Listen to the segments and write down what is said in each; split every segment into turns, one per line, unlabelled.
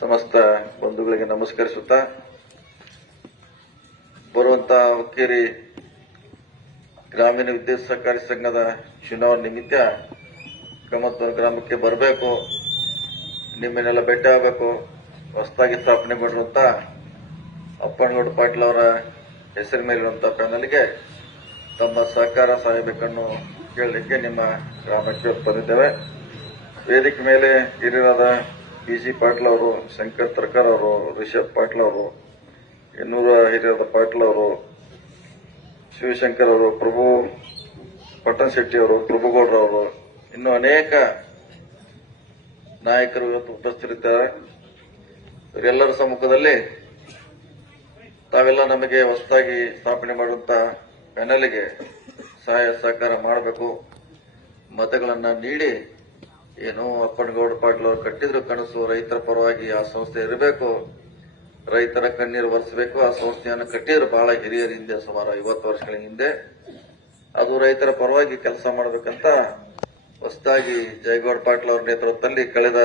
ಸಮಸ್ತ ಬಂಧುಗಳಿಗೆ ನಮಸ್ಕರಿಸುತ್ತಾ ಬರುವಂತ ಹುಕ್ಕೇರಿ ಗ್ರಾಮೀಣ ವಿದ್ಯುತ್ ಸಹಕಾರಿ ಸಂಘದ ಚುನಾವಣೆ ನಿಮಿತ್ತ ಕಮತ್ತೂರು ಗ್ರಾಮಕ್ಕೆ ಬರಬೇಕು ನಿಮ್ಮನ್ನೆಲ್ಲ ಭೇಟಿ ಆಗಬೇಕು, ಹೊಸದಾಗಿ ಸ್ಥಾಪನೆ ಮಾಡಿರುವಂತ ಅಪ್ಪನಗೌಡ ಪಾಟೀಲ್ ಅವರ ಹೆಸರಿನ ಮೇಲಿರುವಂಥ ಪ್ಯಾನಲ್ಗೆ ತಮ್ಮ ಸಹಕಾರ, ಸಹಾಯಬೇಕನ್ನು ಕೇಳಲಿಕ್ಕೆ ನಿಮ್ಮ ಗ್ರಾಮಕ್ಕೆ ಬಂದಿದ್ದೇವೆ. ವೇದಿಕೆ ಮೇಲೆ ಹಿರಿಯರಾದ ಬಿ ಜಿ ಪಾಟೀಲ್ ಅವರು, ಶಂಕರ್ ತರ್ಕರ್ ಅವರು, ರಿಷಬ್ ಪಾಟೀಲ್ ಅವರು ಇನ್ನೂರ ಹಿರಿಯರ ಪಾಟೀಲ್ ಅವರು, ಶಿವಶಂಕರ್ ಅವರು, ಪ್ರಭು ಪಟ್ಟಣ್ ಶೆಟ್ಟಿ ಅವರು, ಪ್ರಭುಗೌಡ್ರ ಅವರು, ಇನ್ನು ಅನೇಕ ನಾಯಕರು ಇವತ್ತು ಉಪಸ್ಥಿತರಿದ್ದಾರೆ. ಇವರೆಲ್ಲರ ಸಮ್ಮುಖದಲ್ಲಿ ತಾವೆಲ್ಲ ನಮಗೆ ಹೊಸದಾಗಿ ಸ್ಥಾಪನೆ ಮಾಡುವಂತ ಪ್ಯಾನಲ್ಗೆ ಸಹಾಯ ಸಹಕಾರ ಮಾಡಬೇಕು. ಮತಗಳನ್ನು ನೀಡಿ ಏನು ಅಪ್ಪನಗೌಡ ಪಾಟೀಲ್ ಅವರು ಕಟ್ಟಿದ್ರು ಕನಸು, ರೈತರ ಪರವಾಗಿ ಆ ಸಂಸ್ಥೆ ಇರಬೇಕು. ರೈತರ ಕಣ್ಣೀರು ಒರೆಸಬೇಕು. ಆ ಸಂಸ್ಥೆಯನ್ನು ಕಟ್ಟಿದ್ರು ಬಹಳ ಹಿರಿಯರ ಹಿಂದೆ, ಸುಮಾರು ಐವತ್ತು ವರ್ಷಗಳ ಹಿಂದೆ. ಅದು ರೈತರ ಪರವಾಗಿ ಕೆಲಸ ಮಾಡಬೇಕಂತ ಹೊಸದಾಗಿ ಜಯಗೌಡ ಪಾಟೀಲ್ ಅವರ ನೇತೃತ್ವದಲ್ಲಿ ಕಳೆದ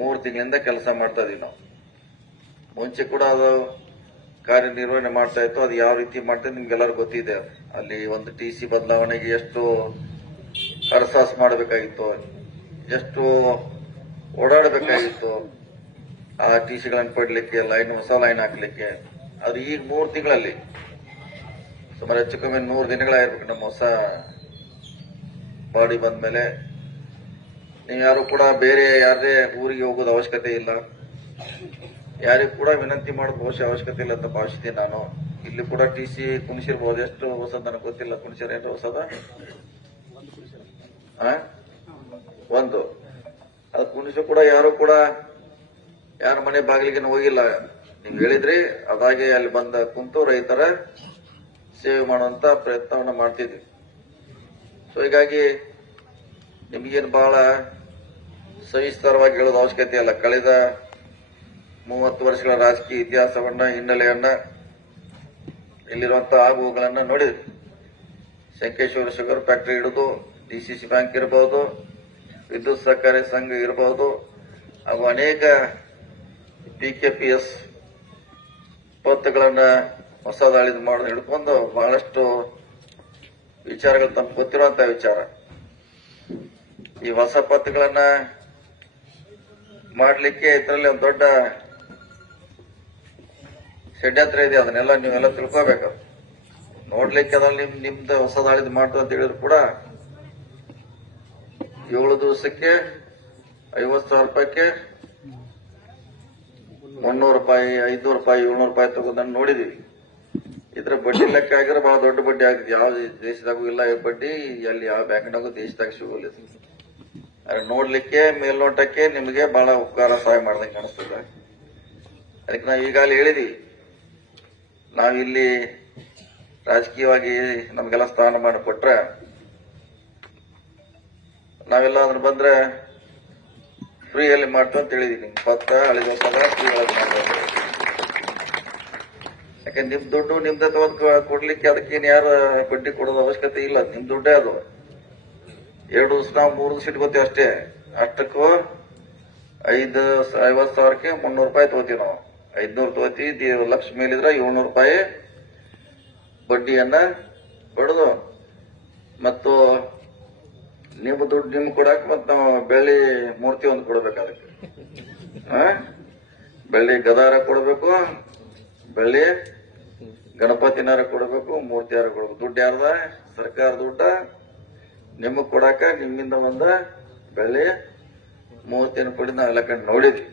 ಮೂರು ತಿಂಗಳಿಂದ ಕೆಲಸ ಮಾಡ್ತಾ ಇದೀವಿ ನಾವು. ಮುಂಚೆ ಕೂಡ ಅದು ಕಾರ್ಯನಿರ್ವಹಣೆ ಮಾಡ್ತಾ ಇತ್ತು. ಅದು ಯಾವ ರೀತಿ ಮಾಡ್ತಾ ನಿಮ್ಗೆಲ್ಲರೂ ಗೊತ್ತಿದೆ. ಅಲ್ಲಿ ಒಂದು ಟಿ ಸಿ ಬದಲಾವಣೆಗೆ ಎಷ್ಟು ಹರಸಾಸ್ ಮಾಡಬೇಕಾಗಿತ್ತು. ಎಷ್ಟು ಓಡಾಡಬೇಕಾಗಿತ್ತು ಆ ಟಿ ಸಿಗಳನ್ನು ಪಡ್ಲಿಕ್ಕೆ ಲೈನ್ ಹೊಸ ಲೈನ್ ಹಾಕ್ಲಿಕ್ಕೆ? ಅದು ಈಗ ಮೂರು ತಿಂಗಳಲ್ಲಿ. ಸುಮಾರು ಹೆಚ್ಚು ಕಮ್ಮಿ ನೂರು ದಿನಗಳಾಗಿರ್ಬೇಕು ನಮ್ಮ ಹೊಸ ಬಾಡಿ ಬಂದ್ಮೇಲೆ. ನೀವು ಯಾರು ಕೂಡ ಬೇರೆ ಯಾರದೇ ಊರಿಗೆ ಹೋಗೋದು ಅವಶ್ಯಕತೆ ಇಲ್ಲ. ಯಾರಿಗೂ ಕೂಡ ವಿನಂತಿ ಮಾಡೋದು ಬಹುಶಃ ಅವಶ್ಯಕತೆ ಇಲ್ಲ ಅಂತ ಭಾವಿಸ್ತೀನಿ ನಾನು. ಇಲ್ಲಿ ಕೂಡ ಟಿ ಸಿ ಕುಣಿಸಿರ್ಬೋದು. ಎಷ್ಟು ಹೊಸದ ನನಗೆ ಗೊತ್ತಿಲ್ಲ. ಕುಣಿಸಿರ ಏನು ಹೊಸದ? ಒಂದು. ಅದು ಕುಣಿಸು ಕೂಡ, ಯಾರು ಕೂಡ ಯಾರ ಮನೆ ಬಾಗಿಲಿಗೆ ಹೋಗಿಲ್ಲ. ನೀವು ಹೇಳಿದ್ರಿ, ಅದಾಗೆ ಅಲ್ಲಿ ಬಂದ ಕುಂತು ರೈತರ ಸೇವೆ ಮಾಡುವಂತ ಪ್ರಯತ್ನವನ್ನ ಮಾಡ್ತಿದ್ವಿ. ಸೊ ಹೀಗಾಗಿ ನಿಮಗೇನು ಬಹಳ ಸವಿಸ್ತಾರವಾಗಿ ಹೇಳೋದು ಅವಶ್ಯಕತೆ ಇಲ್ಲ. ಕಳೆದ ಮೂವತ್ತು ವರ್ಷಗಳ ರಾಜಕೀಯ ಇತಿಹಾಸವನ್ನ, ಹಿನ್ನೆಲೆಯನ್ನ ಇಲ್ಲಿರುವಂತಹ ಆಗುವುಗಳನ್ನ ನೋಡಿದ್ವಿ. ಶಂಕೇಶ್ವರ ಶುಗರ್ ಫ್ಯಾಕ್ಟರಿ ಹಿಡಿದು ಡಿಸಿಸಿ ಬ್ಯಾಂಕ್ ಇರಬಹುದು ವಿದ್ಯುತ್ ಸಹಕಾರಿ ಸಂಘ ಇರಬಹುದು. ಹಾಗೂ ಅನೇಕ ಪಿಕೆಪಿಎಸ್ ಪತ್ತುಗಳನ್ನ ಹೊಸ ದಾಳಿ ಮಾಡಿ ಹಿಡ್ಕೊಂಡು ಬಹಳಷ್ಟು ವಿಚಾರಗಳು ತಮ್ಗೆ ಗೊತ್ತಿರುವಂತಹ ವಿಚಾರ. ಈ ಹೊಸ ಪತ್ತುಗಳನ್ನ ಮಾಡಲಿಕ್ಕೆ ಇದರಲ್ಲಿ ಒಂದು ದೊಡ್ಡ ಷಡ್ಯಂತ್ರ ಇದೆ. ಅದನ್ನೆಲ್ಲ ನೀವೆಲ್ಲ ತಿಳ್ಕೋಬೇಕು. ನೋಡ್ಲಿಕ್ಕೆ ಅದ್ರಲ್ಲಿ ನಿಮ್ ನಿಮ್ದು ಹೊಸ ದಾಳಿದ್ ಮಾಡ್ತು ಅಂತ ಹೇಳಿದ್ರು ಕೂಡ ಏಳು ದಿವಸಕ್ಕೆ ಐವತ್ತು ಸಾವಿರ ರೂಪಾಯಿಗೆ ಮುನ್ನೂರು ರೂಪಾಯಿ, ಐದ್ನೂರು ರೂಪಾಯಿ, ಏಳ್ನೂರು ರೂಪಾಯಿ ತಗೋದನ್ನ ನೋಡಿದೀವಿ. ಇದ್ರ ಬಡ್ಡಿ ಲೆಕ್ಕ ಆಗಿದ್ರೆ ಬಹಳ ದೊಡ್ಡ ಬಡ್ಡಿ ಆಗಿದೆ. ಯಾವ ದೇಶದಾಗೂ ಇಲ್ಲ ಈ ಬಡ್ಡಿ. ಅಲ್ಲಿ ಯಾವ ಬ್ಯಾಂಕ್ನಾಗೂ ದೇಶದಾಗ ಸಿಗೋಲ್ಲ ನೋಡ್ಲಿಕ್ಕೆ, ಮೇಲ್ನೋಟಕ್ಕೆ ನಿಮಗೆ ಬಹಳ ಉಪಕಾರ ಸಹಾಯ ಮಾಡ್ದಂಗೆ ಕಾಣಿಸ್ತದೆ. ಅದಕ್ಕೆ ನಾವು ಈಗಾಗಲೇ ಹೇಳಿದಿ ನಾವಿಲ್ಲಿ ರಾಜಕೀಯವಾಗಿ ನಮಗೆಲ್ಲ ಸ್ಥಾನ ಮಾಡಿಕೊಟ್ರೆ ನಾವೆಲ್ಲ ಅದ್ರ ಬಂದ್ರೆ ಫ್ರೀಯಲ್ಲಿ ಮಾಡ್ತು ಹೇಳಿದೀನಿ. ಪತ್ತ ಹಳಿದ ಸಲ ಫ್ರೀ ಮಾಡ್ಬೋದು ಯಾಕೆ, ನಿಮ್ ದುಡ್ಡು ನಿಮ್ದೆ ತಗೊಂಡ್ ಕೊಡ್ಲಿಕ್ಕೆ ಅದಕ್ಕೇನು ಯಾರು ಬಡ್ಡಿ ಕೊಡೋದು ಅವಶ್ಯಕತೆ ಇಲ್ಲ. ನಿಮ್ ದುಡ್ಡೇ ಅದು. ಎರಡು ದಿವಸ ನಾವು ಮೂರು ದಿವಸ ಇಟ್ಕೋತೀವಿ ಅಷ್ಟೇ. ಅಷ್ಟಕ್ಕೂ ಐದು ಐವತ್ತು ಸಾವಿರಕ್ಕೆ ಮುನ್ನೂರು ರೂಪಾಯಿ ತಗೋತೀವಿ ನಾವು. ಐದ್ನೂರು ತಗೋತೀವಿ. ಲಕ್ಷ ಮೇಲಿದ್ರೆ ಏಳ್ನೂರು ರೂಪಾಯಿ ಬಡ್ಡಿಯನ್ನ ಬಡದು. ಮತ್ತು ನಿಮ್ಮ ದುಡ್ಡು ನಿಮ್ಗೆ ಕೊಡಕ್ ನಾವು ಬೆಳ್ಳಿ ಮೂರ್ತಿ ಒಂದು ಕೊಡ್ಬೇಕು ಅದಕ್ಕೆ? ಬೆಳ್ಳಿ ಗದಾರ ಕೊಡಬೇಕು, ಬೆಳ್ಳಿ ಗಣಪತಿನಾರ ಕೊಡಬೇಕು, ಮೂರ್ತಿಯಾರ ಕೊಡಬೇಕು. ದುಡ್ಡು ಯಾರ್ದ? ಸರ್ಕಾರ ದುಡ್ಡ. ನಿಮಗ್ ಕೊಡಕ ನಿಮ್ಮಿಂದ ಒಂದ ಬೆಳ್ಳಿ ಮೂರ್ತಿನ ಕೊಡಿ ನಾವೆಲ್ಲ ಕಂಡು ನೋಡಿದ್ವಿ.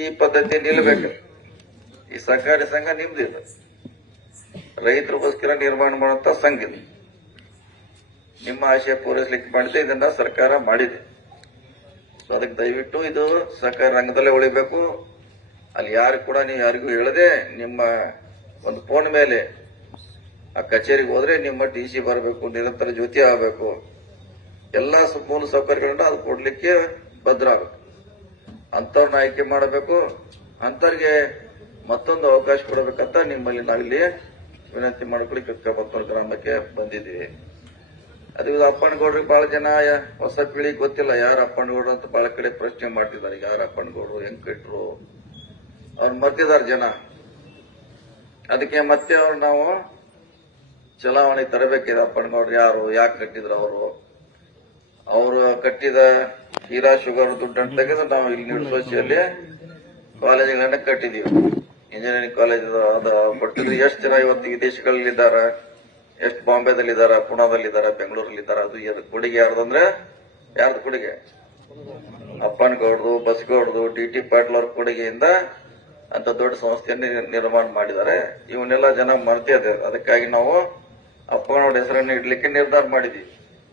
ಈ ಪದ್ಧತಿ ನಿಲ್ಬೇಕು. ಈ ಸಹಕಾರಿ ಸಂಘ ನಿಮ್ದಿದೆ ರೈತರಿಗೋಸ್ಕರ ನಿರ್ಮಾಣ ಮಾಡುವಂತ ಸಂಘ ಇದು. ನಿಮ್ಮ ಆಶಯ ಪೂರೈಸಲಿಕ್ಕೆ ಮಾಡಿದೆ, ಇದನ್ನ ಸರ್ಕಾರ ಮಾಡಿದೆ. ಸೊ ಅದಕ್ಕೆ ದಯವಿಟ್ಟು ಇದು ಸರ್ಕಾರ ರಂಗದಲ್ಲೇ ಉಳಿಬೇಕು. ಅಲ್ಲಿ ಯಾರು ಕೂಡ ನೀವು ಯಾರಿಗೂ ಹೇಳದೆ ನಿಮ್ಮ ಒಂದು ಫೋನ್ ಮೇಲೆ ಆ ಕಚೇರಿಗೆ ಹೋದ್ರೆ ನಿಮ್ಮ ಟಿ ಸಿ ಬರಬೇಕು, ನಿರಂತರ ಜ್ಯೋತಿ ಆಗಬೇಕು. ಎಲ್ಲ ಮೂಲ ಸೌಕರ್ಯಗಳನ್ನ ಅದು ಕೊಡ್ಲಿಕ್ಕೆ ಭದ್ರ ಆಗಬೇಕು ಅಂಥವ್ರನ್ನ ಆಯ್ಕೆ ಮಾಡಬೇಕು. ಅಂಥವ್ರಿಗೆ ಮತ್ತೊಂದು ಅವಕಾಶ ಕೊಡಬೇಕಂತ ನಿಮ್ಮಲ್ಲಿ ನಾವಿಲ್ಲಿ ವಿನಂತಿ ಮಾಡ್ಕೊಳ್ಳಿಕ್ಕೆ ಕಬ್ಬತ್ತೂರು ಗ್ರಾಮಕ್ಕೆ ಬಂದಿದ್ದೀವಿ. ಅದು ಇದು ಅಪ್ಪನಗೌಡ್ರಿ ಬಹಳ ಜನ ಹೊಸ ಪೀಳಿ ಗೊತ್ತಿಲ್ಲ ಯಾರು ಅಪ್ಪನಗೌಡ್ರು ಅಂತ ಬಹಳ ಕಡೆ ಪ್ರಶ್ನೆ ಮಾಡ್ತಿದ್ದಾರೆ. ಯಾರು ಅಪ್ಪನಗೌಡ್ರು ಹೆಂಗ್ ಕಟ್ರು ಅವ್ರು ಮರ್ತಿದ್ದಾರೆ ಜನ. ಅದಕ್ಕೆ ಮತ್ತೆ ಅವ್ರು ನಾವು ಚಲಾವಣೆ ತರಬೇಕಿದೆ ಅಪ್ಪನಗೌಡ್ರು. ಯಾರು, ಯಾಕೆ ಕಟ್ಟಿದ್ರು ಅವರು? ಅವರು ಕಟ್ಟಿದ ಹೀರಾ ಶುಗರ್ ದುಡ್ಡನ್ನು ತೆಗೆದು ನಾವು ಇಲ್ಲಿ ಯೂನಿವರ್ಸಿಟಿಯಲ್ಲಿ ಕಾಲೇಜುಗಳನ್ನ ಕಟ್ಟಿದೀವಿ ಇಂಜಿನಿಯರಿಂಗ್ ಕಾಲೇಜ್ ಅದ ಕೊಟ್ಟಿದ್ರು ಎಷ್ಟು ಜನ ಇವತ್ತು ವಿದೇಶಗಳಲ್ಲಿದ್ದಾರೆ ಎಷ್ಟು ಬಾಂಬೆದಲ್ಲಿದ್ದಾರ ಬೆಂಗಳೂರಲ್ಲಿ ಬೆಂಗಳೂರಲ್ಲಿದ್ದಾರ ಅದು ಎದ್- ಕೊಡುಗೆ ಯಾರ್ದಂದ್ರೆ ಯಾರ್ದು ಕೊಡುಗೆ ಅಪ್ಪನಗೌಡ್ದು, ಬಸ್ಗೌಡ್ದು, ಡಿ ಟಿ ಪಾಟೀಲ್ ಅವ್ರ ಕೊಡುಗೆಯಿಂದ ಅಂತ ದೊಡ್ಡ ಸಂಸ್ಥೆಯನ್ನು ನಿರ್- ನಿರ್ಮಾಣ ಮಾಡಿದ್ದಾರೆ ಇವನ್ನೆಲ್ಲ ಜನ ಮರ್ತಿದೆ ಅದಕ್ಕಾಗಿ ನಾವು ಅಪ್ಪನವ್ರ ಹೆಸರನ್ನು ಇಡ್ಲಿಕ್ಕೆ ನಿರ್ಧಾರ ಮಾಡಿದ್ವಿ.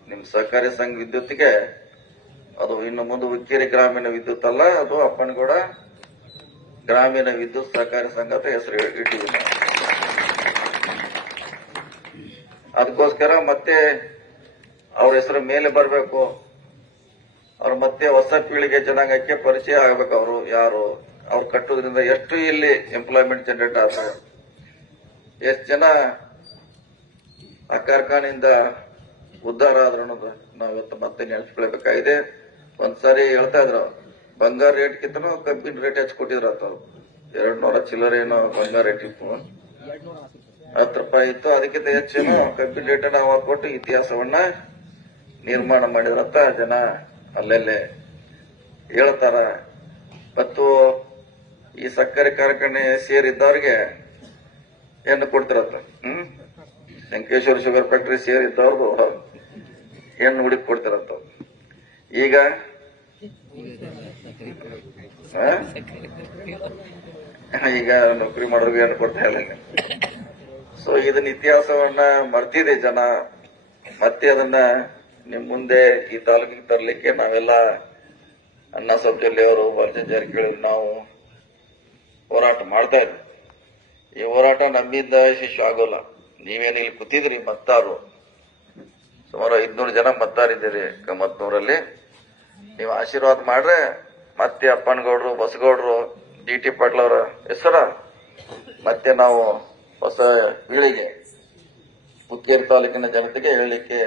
ನಿಮ್ ಸಹಕಾರಿ ಸಂಘ ವಿದ್ಯುತ್ಗೆ ಅದು ಇನ್ನು ಮುಂದೆ ಉಕ್ಕೇರಿ ಗ್ರಾಮೀಣ ವಿದ್ಯುತ್ ಅಲ್ಲ, ಅದು ಅಪ್ಪನಗೌಡ ಗ್ರಾಮೀಣ ವಿದ್ಯುತ್ ಸಹಕಾರಿ ಸಂಘ ಅಂತ ಹೆಸರು ಇಟ್ಟಿದ್ದೀವಿ. ಅದಕ್ಕೋಸ್ಕರ ಮತ್ತೆ ಅವ್ರ ಹೆಸರು ಮೇಲೆ ಬರಬೇಕು. ಅವ್ರು ಮತ್ತೆ ಹೊಸ ಪೀಳಿಗೆ ಜನಾಂಗಕ್ಕೆ ಪರಿಚಯ ಆಗ್ಬೇಕು ಅವರು ಯಾರು. ಅವ್ರು ಕಟ್ಟೋದ್ರಿಂದ ಎಷ್ಟು ಇಲ್ಲಿ ಎಂಪ್ಲಾಯ್ಮೆಂಟ್ ಜನರೇಟ್ ಆಗ್ತದೆ. ಎಷ್ಟು ಜನ ಆ ಕಾರ್ಖಾನೆಯಿಂದ ಉದ್ಧಾರ ಆದ್ರು ಅನ್ನೋದು ನಾವು ಇವತ್ತು ಮತ್ತೆ ನೆನೆಸ್ಕೊಳ್ಬೇಕಾಗಿದೆ. ಒಂದ್ಸಾರಿ ಹೇಳ್ತಾ ಇದ್ರು ಬಂಗಾರ ರೇಟ್ ಕಿಂತನೂ ಕಬ್ಬಿನ ರೇಟ್ ಹೆಚ್ಚು ಕೊಟ್ಟಿದ್ರು ಅಂತ ಎರಡ್ ನೂರ ಚಿಲ್ಲರೆ ಬಂಗಾರ ರೇಟ್ ಇತ್ತು. ಹತ್ತು ರೂಪಾಯಿ ಇತ್ತು, ಅದಕ್ಕಿಂತ ಹೆಚ್ಚೇನು ಕಂಪ್ಯೂಟರ್ ನಾವು ಕೊಟ್ಟು ಇತಿಹಾಸವನ್ನ ನಿರ್ಮಾಣ ಮಾಡಿದ್ರಂತ ಜನ ಅಲ್ಲಲ್ಲೇ ಹೇಳ್ತಾರ. ಮತ್ತು ಈ ಸಕ್ಕರೆ ಕಾರ್ಖಾನೆ ಸೇರಿದ್ದವ್ರಿಗೆ ಹೆಣ್ಣು ಕೊಡ್ತಿರತ್ತ ಹ್ಮ್? ಶಂಕೇಶ್ವರ ಶುಗರ್ ಫ್ಯಾಕ್ಟ್ರಿ ಸೇರಿದ್ದವ್ರದು ಹೆಣ್ಣು ಹುಡುಕಿ ಕೊಡ್ತಾರಂತ. ಈಗ? ಈಗ ನೌಕರಿ ಮಾಡೋರ್ಗೆ ಹೆಣ್ಣು ಕೊಡ್ತಾ ಇಲ್ಲ. ಸೊ ಇದನ್ನ ಇತಿಹಾಸವನ್ನ ಮರ್ತಿದೆ ಜನ. ಮತ್ತೆ ಅದನ್ನ ನಿಮ್ ಮುಂದೆ ಈ ತಾಲೂಕಿಗೆ ತರಲಿಕ್ಕೆ ನಾವೆಲ್ಲ ಅಣ್ಣ ಅವರು ವರ್ಜನ್ ಜಾರಕಿಹೊಳಿ ನಾವು ಹೋರಾಟ ಮಾಡ್ತಾ ಇದ್ವಿ. ಈ ಹೋರಾಟ ನಮ್ಮಿಂದ ಯಶಸ್ವಿ ಆಗೋಲ್ಲ. ನೀವೇನು ಇಲ್ಲಿ ಕೂತಿದ್ರಿ, ಮತ್ತಾರು? ಸುಮಾರು ಐದ್ನೂರು ಜನ ಮತ್ತಾರಿದ್ದೀರಿ ಕಮತ್ನೂರಲ್ಲಿ ನೀವು ಆಶೀರ್ವಾದ ಮಾಡ್ರೆ ಮತ್ತೆ ಅಪ್ಪನಗೌಡರು, ಬಸಗೌಡ್ರು, ಡಿ ಟಿ ಪಾಟೀಲ್ ಹೆಸರ ಮತ್ತೆ ನಾವು ಹೊಸ ಪೀಳಿಗೆ ಹುಕ್ಕೇರಿ ತಾಲೂಕಿನ ಜನತೆಗೆ ಹೇಳಲಿಕ್ಕೆ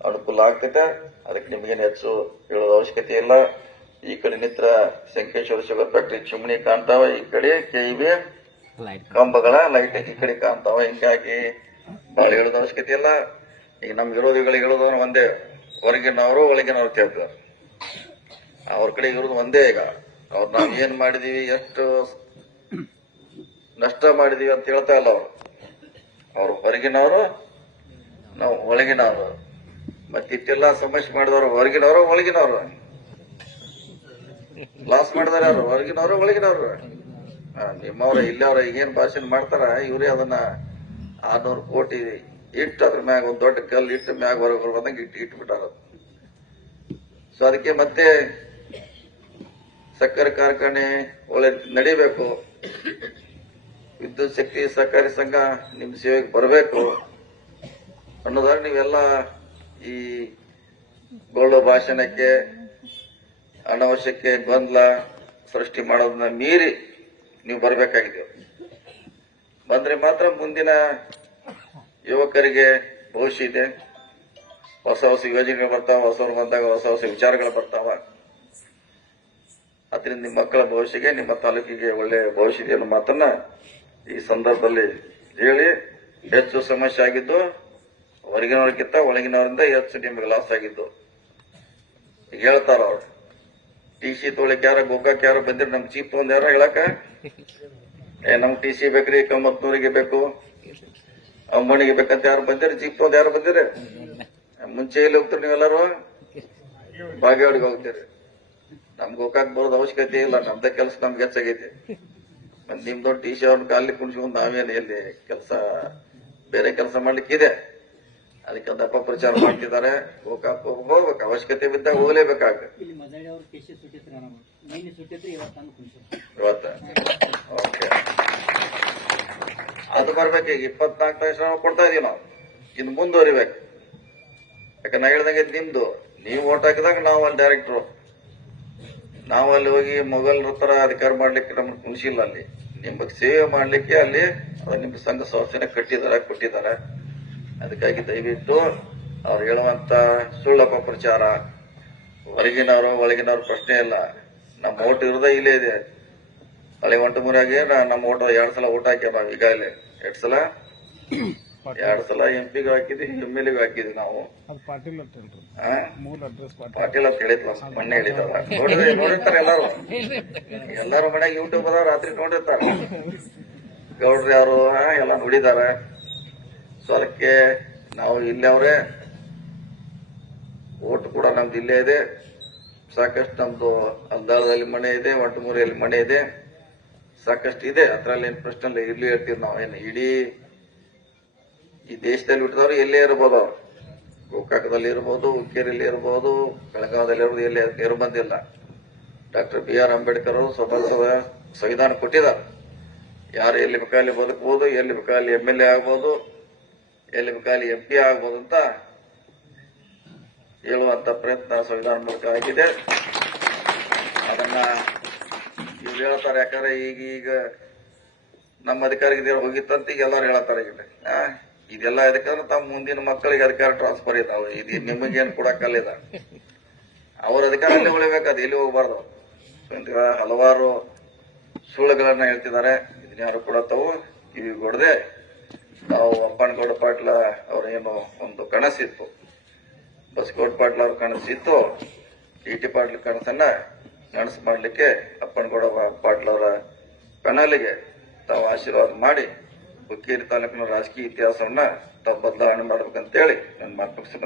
ಅನುಕೂಲ ಆಗ್ತೈತೆ. ಅದಕ್ಕೆ ನಿಮಗೇನು ಹೆಚ್ಚು ಹೇಳೋದ ಅವಶ್ಯಕತೆ ಇಲ್ಲ. ಈ ಕಡೆ ನಿತ್ರ ಶಂಕೇಶ್ವರ ಶುಗರ್ ಫ್ಯಾಕ್ಟ್ರಿ ಚಿಮಣಿ ಕಾಣ್ತಾವ ಈ ಕಡೆ ಕೆಇಬಿ ಕಂಬಗಳ ಲೈಟ್ ಈ ಕಡೆ ಕಾಣ್ತಾವ. ಹಿಂಗಾಗಿ ಭಾಳ ಹೇಳೋದ ಅವಶ್ಯಕತೆ ಇಲ್ಲ. ಈಗ ನಮ್ಮ ವಿರೋಧಿಗಳಿಗೆ ಹೇಳೋದವ್ರು ಒಂದೇ ಹೊರಗಿನವರು ಒಳಗಿನವ್ರು ಕೇಳ್ತಾರೆ. ಅವ್ರ ಕಡೆ ಇರೋದು ಒಂದೇ ಈಗ. ಅವ್ರು ನಾವು ಏನ್ ಮಾಡಿದೀವಿ ಎಷ್ಟು ನಷ್ಟ ಮಾಡಿದೀವಿ ಅಂತ ಹೇಳ್ತಾ ಇಲ್ಲ ಅವರು. ಅವ್ರು ಹೊರಗಿನವರು, ನಾವು ಒಳಗಿನವರು. ಮತ್ತೆ ಇಷ್ಟೆಲ್ಲ ಸಮಸ್ಯೆ ಮಾಡಿದವರು ಹೊರಗಿನವರು, ಒಳಗಿನವರು. ಲಾಸ್ ಮಾಡಿದಾರೆ ಯಾರು? ಹೊರಗಿನವರು, ಒಳಗಿನವರು? ನಿಮ್ಮವ್ರ ಇಲ್ಲವ್ರ ಈಗೇನ್ ಭಾಷಣ ಮಾಡ್ತಾರ? ಇವರೇ ಅದನ್ನ ಆರ್ನೂರು ಕೋಟಿ ಇಟ್ಟು ಅದ್ರ ಮ್ಯಾಗ ಒಂದು ದೊಡ್ಡ ಕಲ್ಲು ಇಟ್ಟು ಮ್ಯಾಗ ಹೊರಗೆ ಬರ್ಬಂದಂಗೆ ಇಟ್ಟು ಇಟ್ಬಿಟ್ಟಾರ ಸೊ ಅದಕ್ಕೆ ಮತ್ತೆ ಸಕ್ಕರೆ ಕಾರ್ಖಾನೆ ಒಳ್ಳೆ ನಡಿಬೇಕು. ವಿದ್ಯುತ್ ಶಕ್ತಿ ಸಹಕಾರಿ ಸಂಘ ನಿಮ್ಮ ಸೇವೆಗೆ ಬರಬೇಕು ಅನ್ನೋದಾಗ ನೀವೆಲ್ಲ ಈ ಗೋಳು ಭಾಷಣಕ್ಕೆ, ಅನವಶ್ಯಕ್ಕೆ ಗೊಂದಲ ಸೃಷ್ಟಿ ಮಾಡೋದನ್ನ ಮೀರಿ ನೀವು ಬರಬೇಕಾಗಿದೆ. ಬಂದ್ರೆ ಮಾತ್ರ ಮುಂದಿನ ಯುವಕರಿಗೆ ಭವಿಷ್ಯ ಇದೆ. ಹೊಸ ಹೊಸ ಯೋಜನೆಗಳು ಬರ್ತಾವ ಹೊಸವ್ರು ಬಂದಾಗ ಹೊಸ ಹೊಸ ವಿಚಾರಗಳು ಬರ್ತಾವ. ಅದರಿಂದ ನಿಮ್ಮ ಮಕ್ಕಳ ಭವಿಷ್ಯಕ್ಕೆ, ನಿಮ್ಮ ತಾಲೂಕಿಗೆ ಒಳ್ಳೆ ಭವಿಷ್ಯ ಇದೆ ಅನ್ನೋ ಮಾತನ್ನ ಈ ಸಂದರ್ಭದಲ್ಲಿ ಹೇಳಿ, ಹೆಚ್ಚು ಸಮಸ್ಯೆ ಆಗಿದ್ದು ಹೊರಗಿನವ್ರಿಗಿಂತ ಒಳಗಿನವರಿಂದ ಹೆಚ್ಚು ನಿಮಗೆ ಲಾಸ್ ಆಗಿದ್ದು. ಈಗ ಹೇಳ್ತಾರ ಅವ್ರು. ಟಿ ಸಿ ತೊಗೊಳಕ್ ಯಾರ, ಗೋಕಾಕ್ ಯಾರ ಬಂದಿರ ನಮ್ ಚೀಪ್ ಒಂದ್ ಯಾರ ಹೇಳಕ ಏ, ನಮ್ ಟಿ ಸಿ ಬೇಕ್ರಿ ಕಮ್ಮತ್ನೂರಿಗೆ ಬೇಕು. ಅಮ್ಮನಿಗೆ ಬೇಕಂತ ಯಾರು ಬಂದಿರಿ? ಚೀಪ್ ಒಂದ್ ಯಾರು ಬಂದಿರಿ? ಮುಂಚೆ ಎಲ್ಲಿ ಹೋಗ್ತೀರಿ ನೀವೆಲ್ಲರೂ? ಬಾಗೇವಾಡಿಗೆ ಹೋಗ್ತೀರಿ. ನಮ್ ಗೋಕಾಕ್ ಬರೋದ್ ಅವಶ್ಯಕತೆ ಇಲ್ಲ, ನಮ್ದ ಕೆಲಸ ನಮ್ಗೆ ಹೆಚ್ಚಾಗೈತಿ. ನಿಮ್ದೊಂದು ಟಿ ಸಿ ಅವ್ರನ್ನ ಕಾಲಿ ಕುಣಿಸ್ಕೊಂಡು ನಾವೇನು ಎಲ್ಲಿ ಕೆಲಸ ಬೇರೆ ಕೆಲಸ ಮಾಡ್ಲಿಕ್ಕಿದೆ ಅದಕ್ಕೆ ಒಂದು ಅಪಪ್ರಚಾರ ಮಾಡ್ತಿದ್ದಾರೆ. ಗೋಕಾಕ್ ಹೋಗ್ಬೇಕು. ಅವಶ್ಯಕತೆ ಬಿದ್ದಾಗ ಹೋಗ್ಲೇಬೇಕಾಗ
ಇವತ್ತು?
ಓಕೆ. ಅದು ಬರ್ಬೇಕು. ಈಗ ಇಪ್ಪತ್ನಾಲ್ಕು ಲಕ್ಷ ನಾವು ಕೊಡ್ತಾ ಇದೀವಿ ನಾವು. ಇನ್ನು ಮುಂದುವರಿಬೇಕು. ಯಾಕಂದ್ರೆ ನಾ ಹೇಳ್ದಂಗೆ ನಿಮ್ದು. ನೀವು ಓಟ್ ಹಾಕಿದಾಗ ನಾವು ಅಲ್ಲಿ ಡೈರೆಕ್ಟ್ರು ನಾವು ಅಲ್ಲಿ ಹೋಗಿ ಮೊಘಲರ ಹತ್ರ ಅಧಿಕಾರ ಮಾಡ್ಲಿಕ್ಕೆ ನಮ್ಗೆ ಕುಣಿಸಿಲ್ಲ ಅಲ್ಲಿ. ನಿಮ್ಗೆ ಸೇವೆ ಮಾಡ್ಲಿಕ್ಕೆ ಅಲ್ಲಿ ನಿಮ್ ನಿಮ್ಮ ಸಂಘ ಸಂಸ್ಥೆನ ಕಟ್ಟಿದಾರ ಕೊಟ್ಟಿದ್ದಾರೆ. ಅದಕ್ಕಾಗಿ ದಯವಿಟ್ಟು ಅವ್ರು ಹೇಳುವಂತ ಸುಳ್ಳು ಪ್ರಚಾರ. ಹೊರಗಿನವರು ಒಳಗಿನವ್ರ ಪ್ರಶ್ನೆ ಇಲ್ಲ. ನಮ್ಮ ಓಟ್ ಇರೋದೇ ಇಲ್ಲೇ ಇದೆ. ಹಳೆ ಒಂಟು ಮೂರಾಗಿ ನಮ್ಮ ಓಟ್ ಎರಡು ಸಲ ಓಟ್ ಹಾಕ್ಯಾವ ಈಗಾಗಲೇ ಎರಡು ಸಲ ಎರಡ್ ಸಲ ಎಂ ಪಿಗೂ ಹಾಕಿದ್ವಿ ಎಂ ಎಲ್ ಎಗೂ ಹಾಕಿದ್ವಿ ನಾವು.
ಪಾಟೀಲ್? ಮೂಲ ಅಡ್ರೆಸ್ ಪಾಟೀಲ್.
ಅಂತ ಹೇಳಿದ್ಲ ಮೊನ್ನೆ ಹೇಳಿದಲ್ಲ ನೋಡಿದ್ರೆ ನೋಡಿರ್ತಾರೆ ಎಲ್ಲಾರು. ಎಲ್ಲಾರು ಮನ್ಯಾಗ ಯೂಟ್ಯೂಬ್ ಅದಾವ ರಾತ್ರಿ ನೋಡಿರ್ತಾರ ಗೌಡ್ರಿ ಅವರು ಎಲ್ಲ ನೋಡಿದಾರ. ಸೊ ಅದಕ್ಕೆ ನಾವು ಇಲ್ಲೇ ಓಟ್ ಕೂಡ ನಮ್ದು ಇಲ್ಲೇ ಇದೆ. ಸಾಕಷ್ಟು ನಮ್ದು ಅಲ್ದಾಳದಲ್ಲಿ ಮನೆ ಇದೆ ಒಂಟಮೂರಿಯಲ್ಲಿ ಮನೆ ಇದೆ. ಸಾಕಷ್ಟು ಇದೆ ಅದ್ರಲ್ಲಿ ಏನು ಪ್ರಶ್ನೆ ಇಲ್ಲ ಇರ್ಲಿ ಹೇಳ್ತೀವಿ ನಾವು. ಏನು ಇಡೀ ಈ ದೇಶದಲ್ಲಿ ಹುಟ್ಟಿದವರು ಎಲ್ಲೇ ಇರ್ಬೋದು ಅವ್ರು. ಗೋಕಾಕದಲ್ಲಿ ಇರ್ಬೋದು ಉಕ್ಕೇರಿಯಲ್ಲಿ ಇರ್ಬೋದು ಬೆಳಗಾವದಲ್ಲಿ ಇರ್ಬೋದು, ಎಲ್ಲಿ ಇರಬಂದಿಲ್ಲ ಡಾಕ್ಟರ್ ಬಿ ಆರ್ ಅಂಬೇಡ್ಕರ್ ಅವರು ಸ್ವಭಾವ ಸಂವಿಧಾನ ಕೊಟ್ಟಿದ್ದಾರೆ. ಯಾರು ಎಲ್ಲಿ ಬೇಕಾಲಿ ಬದುಕಬಹುದು ಎಲ್ಲಿ ಬೇಕಾಲಿ ಎಂ ಎಲ್ ಎ ಆಗ್ಬೋದು, ಎಲ್ಲಿ ಬೇಕಾಲಿ ಎಂ ಪಿ ಆಗ್ಬೋದು ಅಂತ ಹೇಳುವಂತ ಪ್ರಯತ್ನ ಸಂವಿಧಾನ ಮೂಲಕ ಆಗಿದೆ. ಅದನ್ನ ಇವ್ರು ಹೇಳ್ತಾರೆ, ಯಾಕಂದ್ರೆ ಈಗ ಈಗ ನಮ್ಮ ಅಧಿಕಾರಿಗೆ ಹೋಗಿತ್ತಂತ ಈಗ ಎಲ್ಲರೂ ಹೇಳತ್ತಾರ ಈಗ. ಇದೆಲ್ಲ ಯಾಕಂದ್ರೆ ತಮ್ಮ ಮುಂದಿನ ಮಕ್ಕಳಿಗೆ ಅಧಿಕಾರ ಟ್ರಾನ್ಸ್ಫರ್ ಇದಾವೆ. ಇದು ನಿಮಗೇನು ಕೊಡಕ್ಕಲ್ಲ ಇದ ಅವ್ರ ಅಧಿಕಾರ ಉಳಿಬೇಕಾದ ಎಲ್ಲಿ ಹೋಗ್ಬಾರ್ದು? ಹಲವಾರು ಸುಳ್ಳುಗಳನ್ನ ಹೇಳ್ತಿದ್ದಾರೆ. ಇದನ್ನ ಯಾರು ಕೂಡ ತಾವು ಕಿವಿ ಕೊಡದೆ ನಾವು ಅಪ್ಪನಗೌಡ ಪಾಟ್ಲ ಅವ್ರೇನು ಒಂದು ಕನಸಿತ್ತು. ಬಸಗೌಡ ಪಾಟ್ಲ ಅವ್ರ ಕನಸಿತ್ತು. ಟಿ ಟಿ ಪಾಟ್ಲ ಕನಸನ್ನ ನನಸು ಮಾಡಲಿಕ್ಕೆ ಅಪ್ಪನಗೌಡ ಪಾಟ್ಲ ಅವರ ಕನಲಿಗೆ ತಾವು ಆಶೀರ್ವಾದ ಮಾಡಿ ಹುಕ್ಕೇರಿ ತಾಲೂಕಿನ ರಾಜಕೀಯ ಇತಿಹಾಸವನ್ನ ತಾವು ಬದಲಾವಣೆ ಮಾಡ್ಬೇಕಂತೇಳಿ ನನ್ನ ಮಾತು ಮುಗಿಸಿ